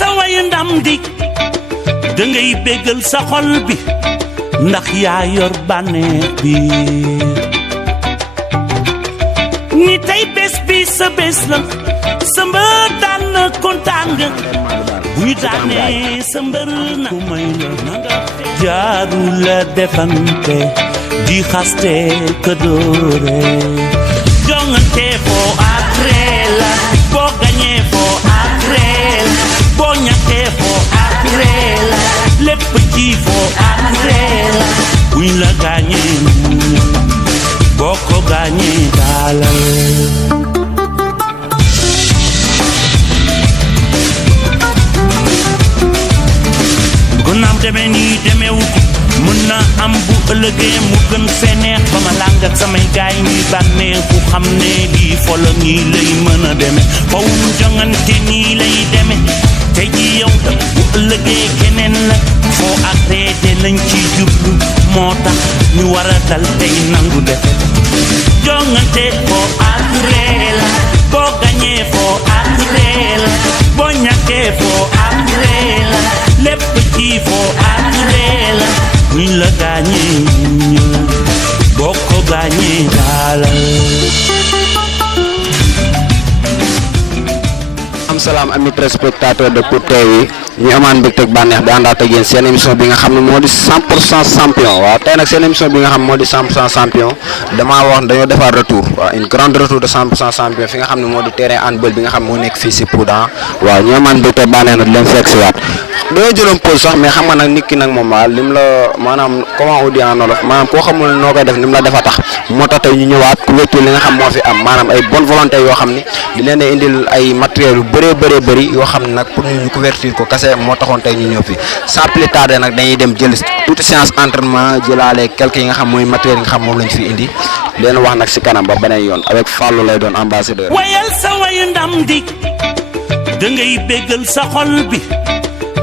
sa wayu ndam di dangay bégal sa xol bi ndax yaa yor bànneex bi ni tey bés bi sa bés la sa mbër daan na kontaan nga bu ñu daanee sa mbër na ku may la jaaru la defante di xaste ka doore jongante foo ak ree la boo gañee foo ak ree la boo ñàkkee foo ak ree la lépp ci foo ak ree la buñ la gaañee boo ko gaañee daalal bu naam demee nii demeewu ko mën na am bu ëllëgee mu gën fee neex ba ma làng ak samay gaay ñuy bànneex ku xam ne lii folo nii lay mën a deme fawum jongante nii lay deme te ji yow la bu ëllëgee keneen la foo ak reete lañ ci jublu moo tax ñu war a dal tey nangu defe jongante foo ak ree la boo gañee foo ak ree la boo ñàkkee foo ak ree la lépp ci foo ak ree la buñ la gaañee muñal boo ko gaañee daalal salaam ami téléspectateur de Pour TV ñu amaan mbégte ak bànneex di àndaat ak yéen seen émission bi nga xam ne moo di 100% champion waaw tey nag seen émission bi nga xam ne moo di 100% champion damaa wax dañoo defaat retour waaw une grande retour de 100% champion fi nga xam ne moo di terrain handball bi nga xam moo nekk fii si Poudan waaw ñu amaan mbégte ak bànneex nag di leen fekk si waat dañoo jëloon pause sax mais xam nga nag nit ki nag moom waaw lim la maanaam comment on dit en wolof maanaam koo xamul ne noo koy def lim la defa tax moo tax tey ñu ñëwaat couverture li nga xam moo fi am maanaam ay bonne volonté yoo xam ni di leen indil ay matériels yu bëri yoo xam ne nag pour ñu couverture ko kase moo taxoon tey ñu ñëw fi sans plus tarder nag dañuy dem jël toute séance entraînement jëlaale quelques yi nga xam mooy matériel yi nga xam moom lañ fi indi leen wax nag si kanam ba beneen yoon avec Fallou lay doon ambassadeur. wayal sa wayu ndam di dangay bégal sa xol bi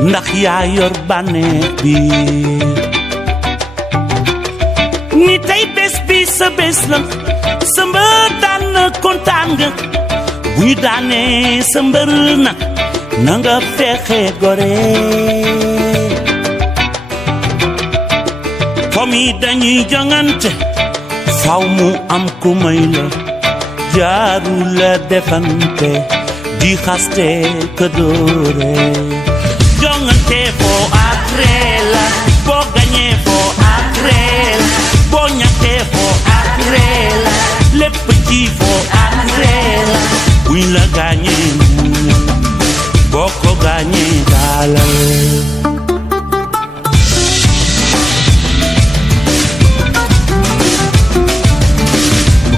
ndax yaa yor bànneex bi ni tey bés bi sa bés la sa mbër daan na kontaan nga bu ñu daanee sa mbër na nga fexe gore fomi dañuy jongante faw mu am ku may la jaaru la defante di xaste ka doore jongante foo ak ree la boo gañee foo ak ree la boo ñàkkee foo ak ree la lépp ci foo ak ree la buñ la gaañee muñal boo ko gaañee daalal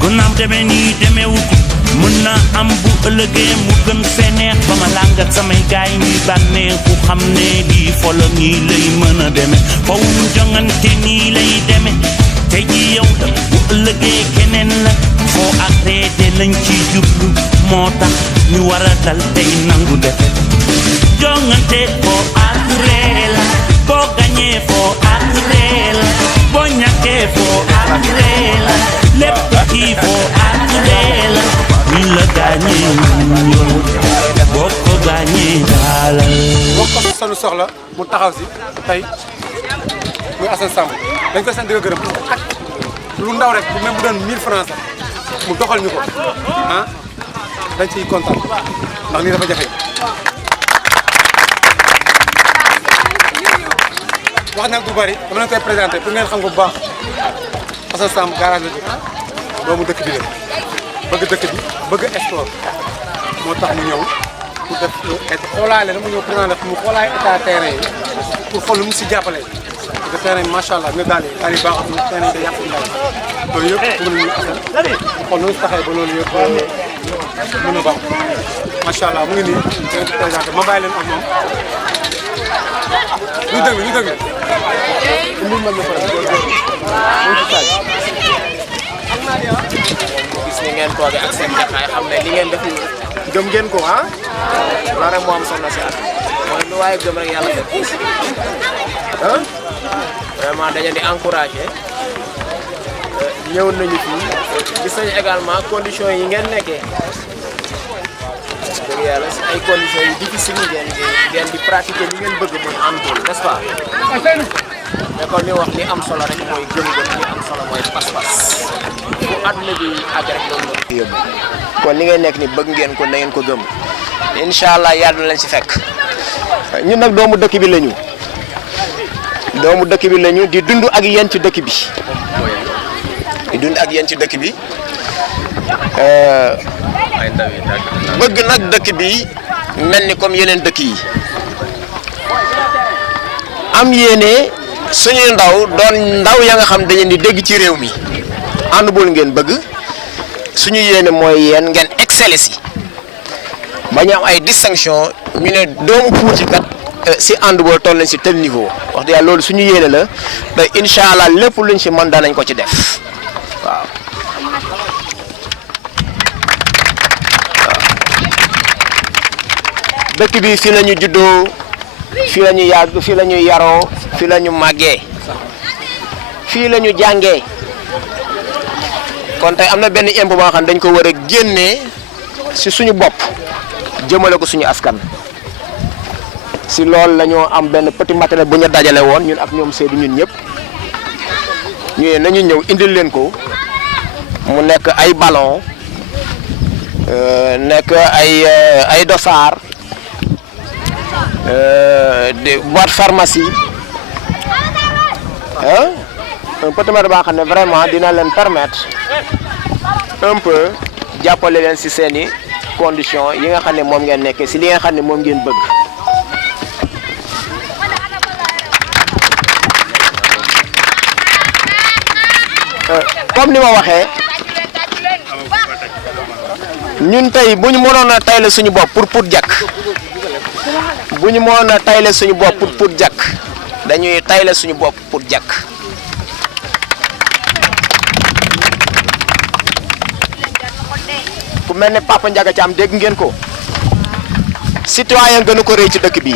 bu naam demee nii demeewu ko mën na am bu ëllëgee mu gën fee neex ba ma làng ak samay gaay ñuy bànneex ku xam ne lii folo nii lay mën a deme fawum jongante nii lay deme te ji yow la bu ëllëgee keneen la foo ak reete lañ ci jublu moo tax ñu war a dal tey nangu defe jongante foo ak ree la boo gañee foo ak ree la boo ñàkkee foo ak ree la lépp ci foo ak ree la ñu la gaañee muñal boo ko gaañee daalal wax ko sunu soxla mu taxaw si tey muy Assane Samb dañ koy sant di ko gërëm ak lu ndaw rek même bu doon 1000 francs sax mu doxal ñu ko ah dañ ciy kontaan ndax lii dafa jafe wax nag du bari dama leen koy présenté pour ngeen xam ko bu baax Assane Samb garage la jóg doomu dëkk bi la bëgg dëkk bi bëgg sport moo tax mu ñëw pour def xoolaale la mu ñëw présenté mu xoolaay état terrain yi pour xool lu mu si jàppale parce que terrain bi macha allah ne daal yi baaxatul terrain yi day yàq ndaw loolu yëpp mën nañu Assane xool noonu taxee ba loolu yëpp mën a baax macha allah mu ngi nii dañ ko présenté ma bàyyi leen ak moom ñu dëgg mbir man na fa gis ni ngeen toogee ak seen jaxaay xam ne li ngeen def gëm ngeen ko ah loolu rek moo am solo si at mooy lu waaye gëm rek yàlla def ah vraiment dañu di encouragé ñëw nañu fii gis nañu également conditions yi ngeen nekkee dëgg yàlla si ay conditions yu difficile ngeen di pratiquer li ngeen bëgg mooy handball n'est-ce pas mais comme ni wax li am solo rek mooy gëm-gëm li am solo mooy pas-pas bu àdduna bi àgg rek loolu la yóbbu kon li ngeen nekk ni bëgg ngeen ko na ngeen ko gëm incha allah yàlla leen si fekk ñun nag doomu dëkk bi lañu di dund ak yéen ci dëkk bi bëgg nag dëkk bi mel ni comme yeneen dëkk yi am yéene suñuy ndaw doon ndaw ya nga xam dañu di dégg ci réew mi handball ngeen bëgg suñu yéene mooy yéen ngeen exceller si ba ñu am ay distinction ñu ne doomu Fouta kat si handball toll nañ si tel niveau wax dëgg yàlla loolu suñu yéene la te incha allah lépp luñ si mën danañ ko ci def waaw. dëkk bi fii la ñu juddoo fii la ñu yàgg fii la ñu yaroo fii la ñu màggee fii la ñu jàngee kon tey am na benn impôt boo xam ne dañ ko war a génnee si suñu bopp jëmale ko suñu askan si loolu la ñoo am benn petit matériel bu ñu dajale woon ñun ak ñoom Seydou ñun ñëpp ñu ne nañu ñëw indil leen ko mu nekk ay ballon nekk ay dossard de boîte pharmacie un petit matériel boo xam ne vraiment dina leen permettre un peu jàppale leen si seeni conditions yi nga xam ne moom ngeen nekkee si li nga xam ne moom ngeen bëgg. comme ni ma waxee ñun tey bu ñu mënoon a tayle suñu bopp pour jàkk bu ñu mënoon a tayle suñu bopp pour jàkk dañuy tayle suñu bopp pour jàkk ku mel ne Papa Ndiaga Thiam dégg ngeen ko citoyen gënu ko rëy ci dëkk bi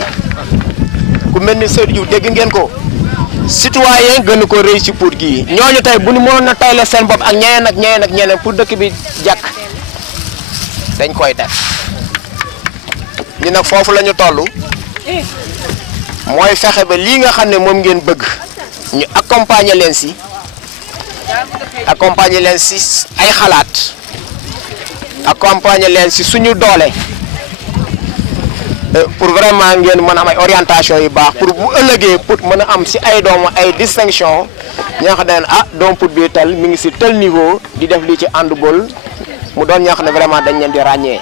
ku mel ni Seydou Diouf dégg ngeen ko citoyen gënu ko rëy ci pour gi ñooñu tey bu ñu mënoon a tayle seen bopp ak ñeneen pour dëkk bi jàkk dañ koy def ñu nag foofu la ñu toll mooy fexe ba lii nga xam ne moom ngeen bëgg ñu accompagner leen si ay xalaat accompagner leen si suñu doole pour vraiment ngeen mën a am ay orientation yu baax pour bu ëllëgee pour mën a am si ay doomu ay distinction ñoo xam ne doom pour bii tel mi ngi si tel niveau di def lii ci handball mu doon ñoo xam ne vraiment dañ leen di ràññee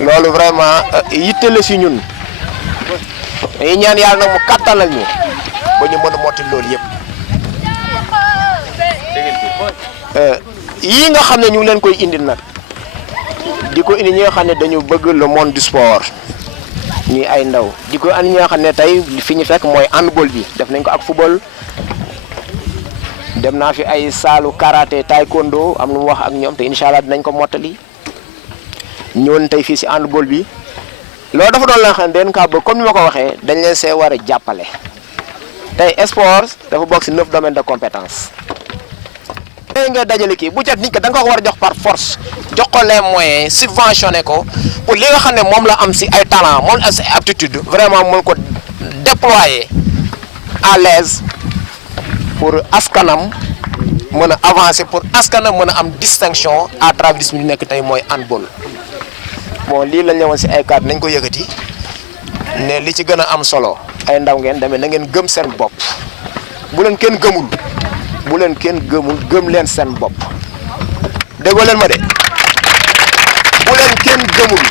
loolu vraiment yitte la si ñun dañuy ñaan yàlla nag mu kattanal ñu ba ñu mën a motti loolu yëpp yii nga xam ne ñu ngi leen koy indil nag di ko indi ñi nga xam ne dañu bëgg le monde du sport ñuy ay ndaw di ko andi ñi nga xam ne tey fi ñu fekk mooy handball bi def nañ ko ak football dem naa fi ay saalu karaté taekwondo am lu mu wax ak ñoom te incha allah dinañ ko mottali ñëwoon tey fii si handball bi loolu dafa doon la xam ne den kaa bëgg comme ni ma ko waxee dañ leen see war a jàppale tey sport dafa bokk si 9 domaines de compétence tey nga dajale kii bu jot nit ko da nga ko war a jox par force jox ko les moyens subventionné ko pour li nga xam ne moom la am si ay talent moom am si ay aptitude vraiment mën ko déployer à l'aise pour askanam mën a avancer pour askanam mën a am distinction à travers li nekk tey mooy handball bon lii lañ ñëwoon si ay kàddu nañ ko yëkkati ne li ci gën a am solo ay ndaw ngeen demee na ngeen gëm seen bopp bu leen kenn gëmul gëm leen seen bopp déggoo leen ma de bu leen kenn gëmul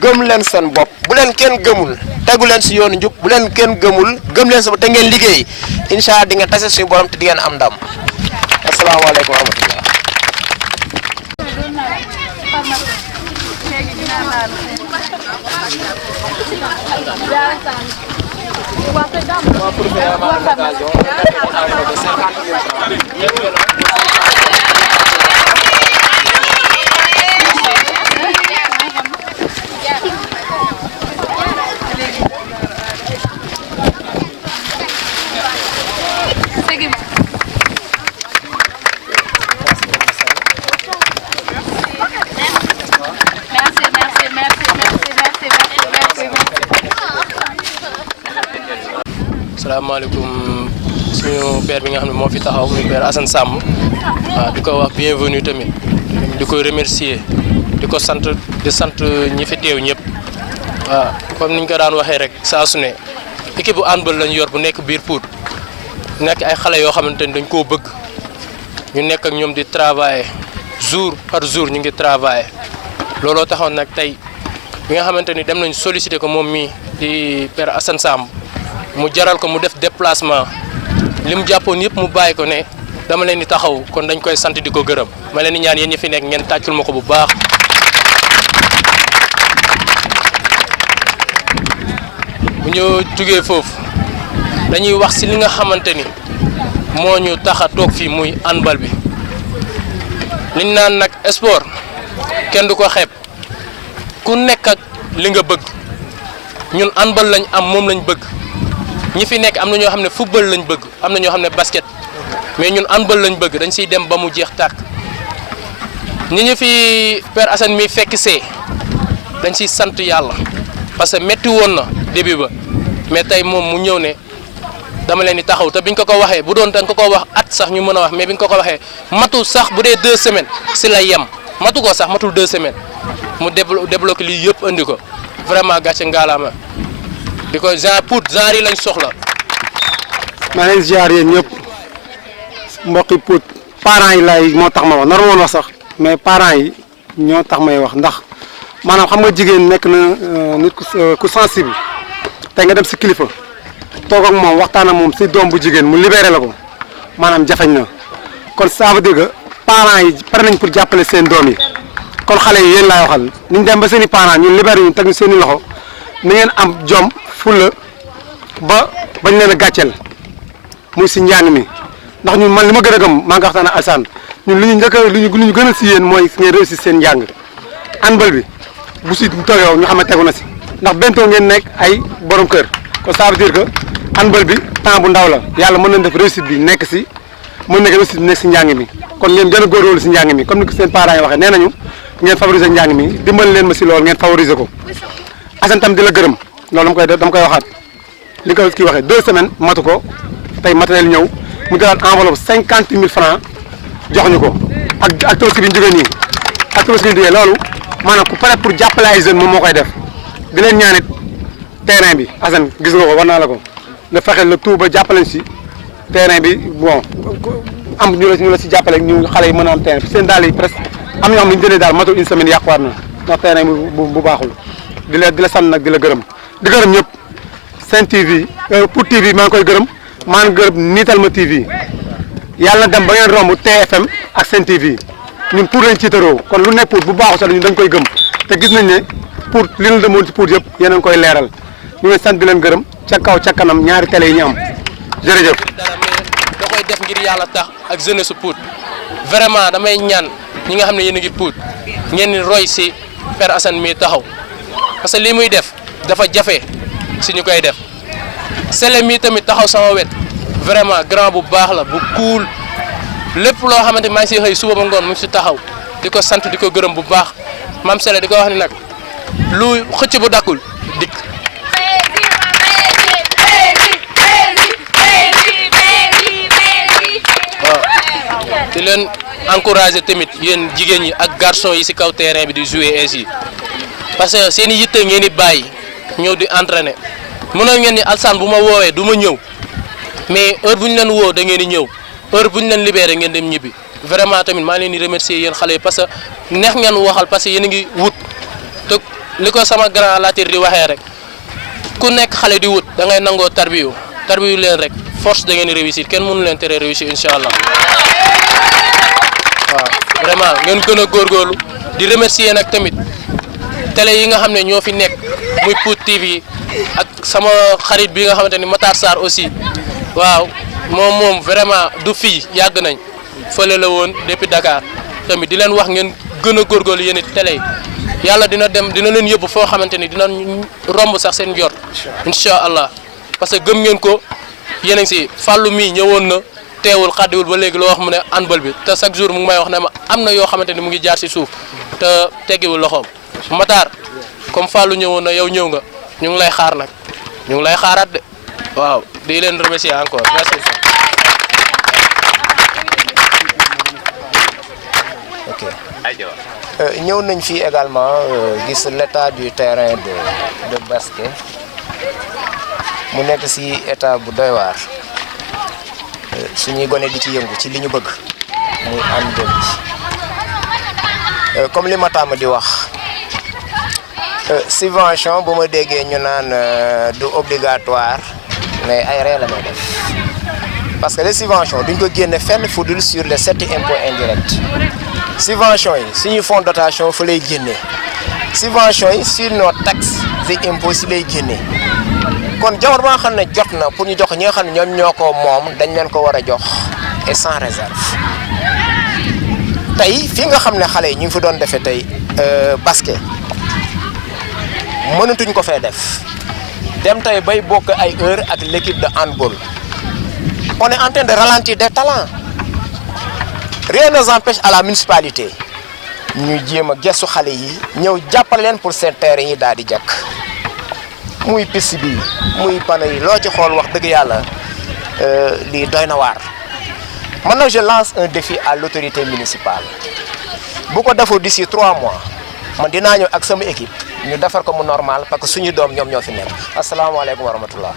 gëm leen seen bopp bu leen kenn gëmul tegu leen si yoonu njub bu leen kenn gëmul gëm leen sa bopp te ngeen liggéey incha allah di ngeen tase suñu borom te di ngeen am ndam asalaamaaleykum wa rahmatulah. Merci. salaamaaleykum suñu père bi nga xam ne moo fi taxaw muy père Assane Samb waaw di ko wax bienvenue tamit di ko remercier di ko sant di sant ñi fi teew ñëpp waaw comme niñ ko daan waxee rek saa su ne équipe bu handball lañ yor bu nekk biir Pout nekk ay xale yoo xamante ni dañ koo bëgg ñu nekk ak ñoom di travailler jour par jour ñu ngi travailler looloo taxoon nag tey bi nga xamante ni dem nañ solliciter ko moom mii di père Assane Samb mu jaral ko mu def déplacement li mu jàppoon yëpp mu bàyyi ko ne dama leen di taxaw kon dañ koy sant di ko gërëm ma leen di ñaan yéen ñi fi nekk ngeen tàccul ma ko bu baax. bu ñu jugee foofu dañuy wax ci li nga xamante ni moo ñu tax a toog fii muy handball bi liñ naan nag sport kenn du ko xeeb ku nekk ak li nga bëgg ñun handball lañ am moom lañ bëgg. ñi fi nekk am na ñoo xam ne football lañ bëgg am na ñoo xam ne basket mais ñun handball lañ bëgg dañ siy dem ba mu jeex tàkk ñi ñu fi père Assane mi fekk see dañ siy sant yàlla parce que métti woon na début ba mais tey moom mu ñëw ne dama leen di taxaw te biñ ko waxee bu doon dañ ko wax at sax ñu mën a wax mais biñ ko waxee matul sax bu dee 2 semaines si la yem matu ko sax matul 2 semaines mu débloqué lii yëpp andi ko vraiment gàcce ngaalaama. di ko genre Pout genre yi lañ soxla. maa leen ziar yéen ñëpp mbokki Pout parents yi lay moo tax ma wax nar woon wax sax mais parents yi ñoo tax may wax ndax maanaam xam nga jigéen nekk na nit ku sensible te nga dem si kilifa toog ak moom waxtaan ak moom si doom bu jigéen mu libéré la ko maanaam jafeñ na kon ça veut dire que parents yi pare nañ pour jàppale seen doom yi kon xale yi yéen laay waxal niñ dem ba seen i parents ñun libéré ñu teg ñu seen i loxo na ngeen am jom. fulla ba bañ leen a gàcceel muy si njàng mi ndax ñun man li ma gën a gëm maa ngi waxtaan ak Alsaan ñun li ñu njëkk a li ñu gën a si yéen mooy ngeen réussir seen njàng handball bi bu si toogee ñu xam ne tegu na si ndax bentoo ngeen nekk ay borom kër kon ça veut dire que handball bi temps bu ndaw la yàlla mën nañ def réussite bi nekk si mën nekk réussite bi nekk si njàng mi kon ngeen gën a góorgóorlu si njàng mi comme ni ko seen parents yi waxee nee nañu ngeen favoriser njàng mi dimbali leen ma si loolu ngeen favoriser ko Assane tam di la gërëm loolu dama koy waxaat li ko kii waxee 2 semaines matu ko tey matériel ñëw mu jëlaat enveloppe 50 000 francs jox ñu ko ak tabaski bi ñu jógee nii ak tabaski bi ñu jógee loolu maanaam ku pare pour jàppale ay jeunes moom moo koy def di leen ñaanit terrain bi Assane gis nga ko war naa la ko nga fexe le tout ba jàppale si terrain bi bon am ñu la si jàppale ñu xale yi mën a am terrain seen daal yi presque am ñoo xam ne ñu jëlee daal matul une semaine yàquwaat na ndax terrain bu baaxul di la sant nag di la gërëm. di gërëm ñëpp Sen TV Pout TV maa ngi koy gërëm maa ngi gërëm Nital Ma TV yàlla na dem ba ngeen romb TFM ak Sen TV ñun Pout lañ ciitaroo kon lu nekk Pout bu baaxu sax ñun dañ koy gëm te gis nañ ne Pout li ñu demoon ci Pout yëpp yéen a ngi koy leeral ñu ngi sant di leen gërëm ca kaw ca kanam ñaari télé yi ñu am jërëjëf. dara mais da koy def ngir yàlla tax ak jeunesse su Pout vraiment damay ñaan ñi nga xam ne yéen a ngi Pout ngeen di roy si père Assane mi taxaw parce que lii muy def. dafa jafe si ñu koy def Sele mi tamit taxaw sama wet vraiment grand bu baax la bu cool lépp loo xamante maa ngi siy xëy suba ba ngoon mu ngi si taxaw di ko sant di ko gërëm bu baax maam Sele di ko wax ni nag lu xëcc bu dakkul dikk. waaw di leen encourager tamit yéen jigéen ñi ak garçon yi si kaw terrain bi di jouer ainsi parce que seen i yitte ngeen di bàyyi. ñëw di entraîner mënoon ngeen ni Alsaan bu ma woowee du ma ñëw mais heure bu ñu leen woo da ngeen di ñëw heure bu ñu leen libéré ngeen dem ñibbi vraiment tamit maa ngi leen di remercier yéen xale yi parce que neex ngeen waxal parce que yéen a ngi wut te li ko sama grand latir di waxee rek ku nekk xale di wut da ngay nangoo tarbiyu leen rek force da ngeen di réussir kenn mënu leen tere réussir incha allah waaw vraiment ngeen gën a góorgóorlu di remercier nag tamit télé yi nga xam ne ñoo fi nekk muy Pout TV ak sama xarit bi nga xamante ni Matar Sarr aussi waaw moom vraiment du fii yàgg nañ fële la woon depuis Dakar tamit di leen wax ngeen gën a góorgóorlu yéen it télé yi yàlla dina leen yóbbu foo xamante ni dina romb sax seen jot incha allah parce que gëm ngeen ko yéen a ngi si fàllu mii ñëwoon na teewul xaddiwul ba léegi loo wax mu ne handball bi te chaque jour mu ngi may wax ne ma am na yoo xamante ni mu ngi jaar si suuf te teggiwul loxoom Matar comme Fallou ñëwoon na yow ñëw nga ñu ngi lay xaar nag ñu ngi lay xaaraat de waaw di leen remercier encore merci. ok ñëw nañ fii également gis l'état du terrain de basket mu nekk ci état bu doy waar suñuy gone di ci yëngu ci li ñu bëgg muy handball bi comme li ma tàmm di wax subvention bu ma déggee ñu naan du obligatoire mais ay ree la may def parce que les subventions duñ ko génne fenn fudul sur les 7 impôts indirects subventions yi suñuy fonds de dotation fa lay génne subventions yi sur nos taxes et impôts si lay génne kon jamono ba nga xam ne jot na pour ñu jox ñi nga xam ne ñoom ñoo ko moom dañ leen ko war a jox et sans réserve tey fi nga xam ne xale yi ñu ngi fi doon defee tey basket mënatuñ ko fee def dem tey bay bokk ay heure ak l'équipe de handball on est en train de ralentir des talents rien ne nous empêche à la municipalité ñu jéem a gestu xale yi ñëw jàppale leen pour seen terrain yi daal di jàkk muy piste bi muy panneau yi loo ci xool wax dëgg yàlla lii doy na waar man nag je lance un défi à l'autorité municipale bu ko defoo d'ici 3 mois man dinaa ñëw ak sama équipe ñu defar ko mu normal parce que suñu doom ñoom ñoo fi nekk asalaamaaleykum wa rahmatullah.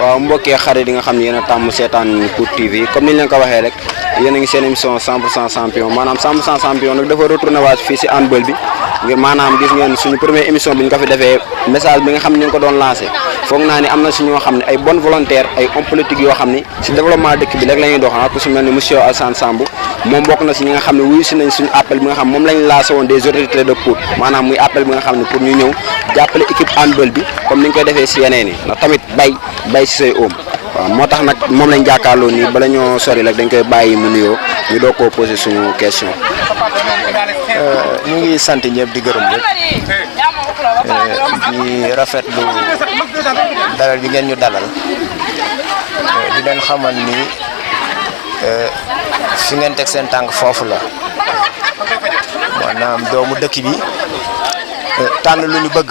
waaw mbokkee xarit yi nga xam ne yéen a tàmm seetaan Pout TV comme ni ñu leen ko waxee rek yéen a ngi seen émission 100% champion maanaam 100% champion nag dafa retourné waat fii si handball bi ngir maanaam gis ngeen suñu première émission bi ñu ko fi defee message bi nga xam ne ñu ngi ko doon lancé foog naa ni am na si ñoo xam ne ay bonne volontaire ay hommes politiques yoo xam ni si développement dëkk bi rek la ñuy dox ku si mel ni monsieur Alassane Samb moom bokk na si ñi nga xam ne wuyu si nañ suñu appel bi nga xam moom lañ lancé woon des autorités de Pout maanaam muy appel bi nga xam ne pour ñu ñëw jàppale équipe handball bi comme ni ñu koy defee si yeneen yi ndax tamit bay si say oom waaw moo tax nag moom lañ jàkkaarloo nii bala ñoo sori rek dañ koy bàyyi mu nuyoo ñu doo koo posé suñu question. ñu ngi sant ñëpp di gërëm ñëpp ñi rafetlu dalal bi ngeen ñu dalal di leen xamal ni fi ngeen teg seen tànk foofu la maanaam doomu dëkk bi tànn lu ñu bëgg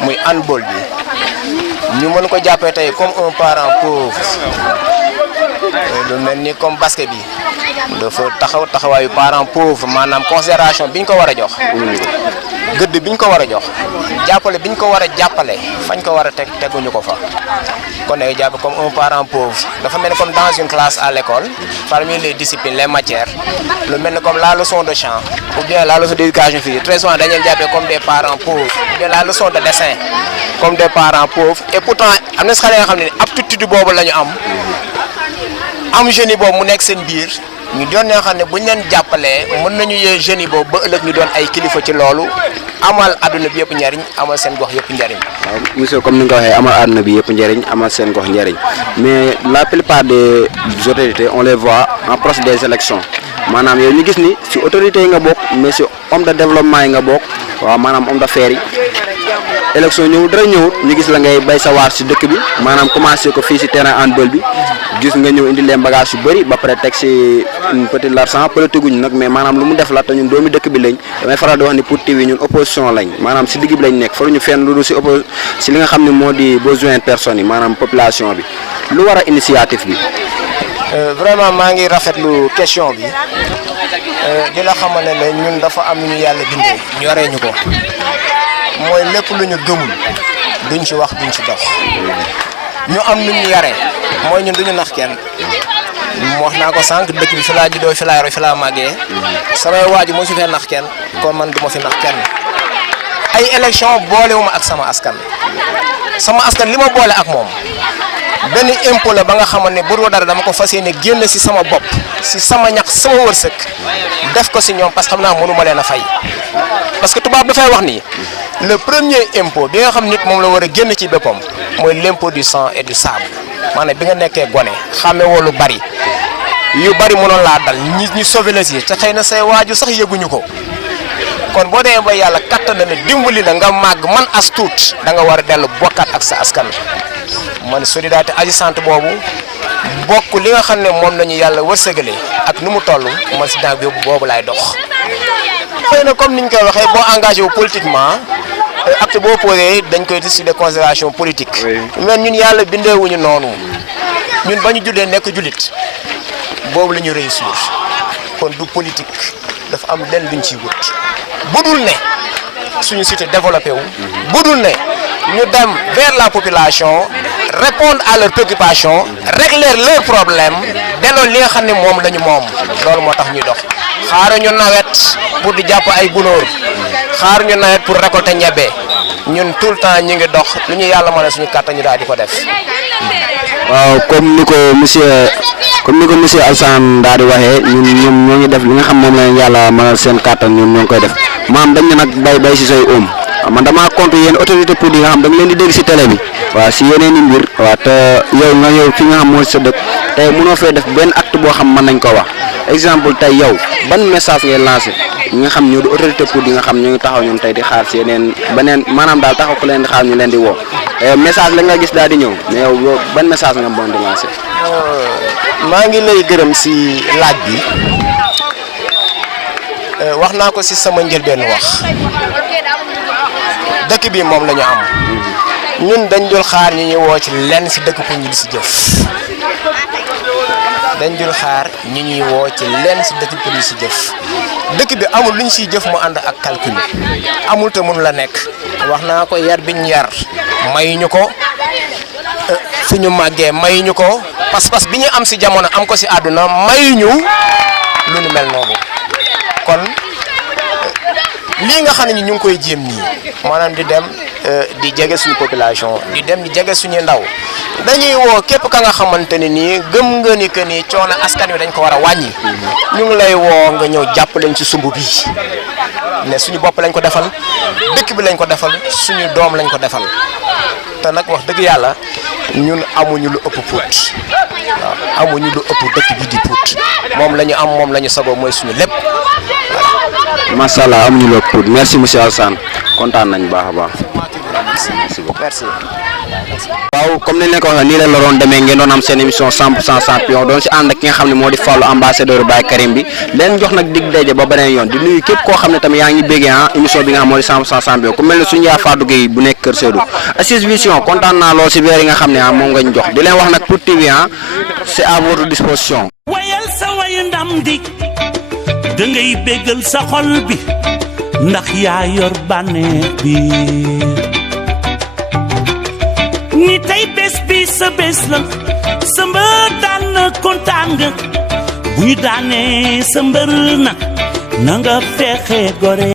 muy handball bi ñu mën ko jàppee tey comme un parent pauvre lu mel ni comme basket bi dafa taxawaayu parent pauvre maanaam considération biñ ko war a jox gëdd biñ ko war a jox jàppale biñ ko war a jàppale fañ ko war a teg teguñu ko fa kon nag jàppe comme un parent pauvre dafa mel ni comme dans une classe à l'école parmi les disciplines les matières lu mel ni comme la leçon de chant ou bien la leçon d'éducation physique très souvent dañu leen jàppee comme des parents pauvres ou bien la leçon de dessin comme des parents pauvres et pourtant am na si xale yoo xam ne aptitude boobu la ñu am jeunes yi boobu mu nekk seen biir ñu doon ñoo xam ne buñ leen jàppalee mën nañu yee jeunes yi boobu ba ëllëg ñu doon ay kilifa ci loolu amal adduna bi yëpp njariñ amal seen gox yëpp njariñ. waaw monsieur comme ni nga ko waxee amal adduna bi yëpp njariñ amal seen gox njariñ mais la plupart des autorités on les voit en proche des élections maanaam yow ñu gis ni si autorités yi nga bokk mais si homme de développement yi nga bokk waaw maanaam homme d'affaires yi élection ñëw dara ñëwut ñu gis la ngay bay sa waar si dëkk bi maanaam commencé ko fii si terrain handball bi gis nga ñëw indi leen bagage yu bëri ba pare teg si peut-être l'argent politique guñ nag mais maanaam lu mu def la te ñun doomi dëkk bi lañ damay faral di wax ni Pout TV ñun opposition lañ maanaam si digg bi lañ nekk faruñu fenn lu dul si li nga xam ne moo di besoin personnes yi maanaam population bi lu war a initiative bi. vraiment maa ngi rafetlu question bi di la xamal ne ñun dafa am ñu yàlla bindee ñu waree ñu ko mooy lépp lu ñu gëmul duñ ci wax duñ ci dox ñu am nu ñu yaree mooy ñun duñu nax kenn wax naa ko sànq dëkk bi fi laa juddoo fi laa yoroo fi laa màggee samay waaju moo si fee nax kenn kon man du ma fi nax kenn ay élection boolewuma ak sama askan li ma boole ak moom benn impôt la ba nga xamal ne bu dul dara dama ko fas yéene génn si sama bopp si sama ñax sama wërsëg def ko si ñoom parce que xam naa mënu ma leen a fay parce que tubaab dafay wax ni le premier impôt bi nga xam nit moom la war a génn ci boppam mooy l'impôt du sang et du sable maanaam bi nga nekkee gone xàmme woo lu bari yu bari mënoon laa dal ñu sauvé la si te xëy na say waaju sax yëguñu ko kon boo demee ba yàlla kattan na ne dimbali la nga màgg man as tuut da nga war a dellu bokkaat ak sa askan man solidarité agissante boobu bokk li nga xam ne moom la ñu yàlla wërsëgalee ak nu mu toll man si daan boobu laay dox. xëy na comme niñ koy waxee boo engagé wu politiquement acte boo posé dañ koy décider considération politique. mais ñun yàlla bindeewuñu noonu ñun ba ñu juddee nekk jullit boobu la ñu réussir kon du politique dafa am lenn luñ ciy wut budul ne suñu cité développé wu budul ne ñu dem vers la population répondre à leurs préoccupations régler leurs problèmes delloo li nga xam ne moom la ñu moom loolu moo tax ñuy dox xaaruñu nawet pour di jàpp ay gunóor xaaruñu nawet pour récolter ñebe ñun tout le temps ñu ngi dox lu ñu yàlla mën a suñu kàttan ñu daal di ko def. waaw comme ni ko monsieur Alassane daal di waxee ñoom ñoo ngi def li nga xam moom la yàlla mën seen kàttan ñoom ñoo ngi koy def maam dañ ne nag bay si say oom man damaa compte yéen autorité pour yi nga xam da nga leen di dégg si télé bi waaw si yeneen i mbir waaw te yow fi nga xam mooy sa dëkk tey mënoo fee def benn acte boo xam mën nañ ko wax exemple tey yow ban message ngay lancé ñi nga xam ñoo di autorité pour yi nga xam ñoo ngi taxaw ñoom tey di xaar si yeneen beneen maanaam daal taxaw ku leen di xaar ñu leen di woo message la nga gis daal di ñëw mais yow ban message nga bon di lancé. maa ngi lay gërëm si laaj bi wax naa ko si sama njëlbeen wax dëkk bi moom la ñu am ñun dañ dul xaar ñi ñuy woo ci lenn si dëkk pour ñu di si jëf dañ dul xaar ñi ñuy woo ci lenn si dëkk pour ñu si jëf dëkk bi amul lu ñu siy jëf mu ànd ak calcul amul te mun la nekk wax naa ko yar biñ yar mayuñu ko fi ñu màggee mayuñu ko pas-pas bi ñu am si jamono am ko si àdduna mayuñu lu nu mel noonu kon lii nga xam ne ñu ngi koy jéem nii maanaam di dem di jege suñu population di dem di jege suñu ndaw dañuy woo képp ka nga xamante ne nii gëm nga ni que ni coono askan wi dañ ko war a wàññi ñu ngi lay woo nga ñëw jàpp leen ci sumb bi ne suñu bopp lañ ko defal dëkk bi lañ ko defal suñu doom lañ ko defal te nag wax dëgg yàlla ñun amuñu lu ëpp Pout waaw amuñu lu ëpp dëkk bi di Pout moom la ñu am moom la ñu sagoo mooy suñu lépp. macha allah amuñu lu ëpp Pout merci monsieur Alassane kontaan nañ baax a baax. merci. waaw comme ni leen ko waxee nii leen la doon demee ngeen doon am seen émission 100% champion doon si ànd ak ki nga xam ne moo di Fallou ambassadeur Baye Karim bi leen jox nag dig daje ba beneen yoon di nuyu képp koo xam ne tamit yaa ngi béggee émission bi nga xam moo di 100% champion ku mel ne suñu yaa Fatou Gueye bu nekk Kër Seydou Assis Vision kontaan naa lool si weer yi nga xam ne moom nga ñu jox di leen wax nag Pout TV c'est à votre disposition. wayal sa wayu ndam di da ngay béggal sa xol bi ndax yaa yor bànneex bi ni tey bés bi sa bés la sa mbër daan na kontaan nga bu ñu daanee sa mbër na nga fexe gore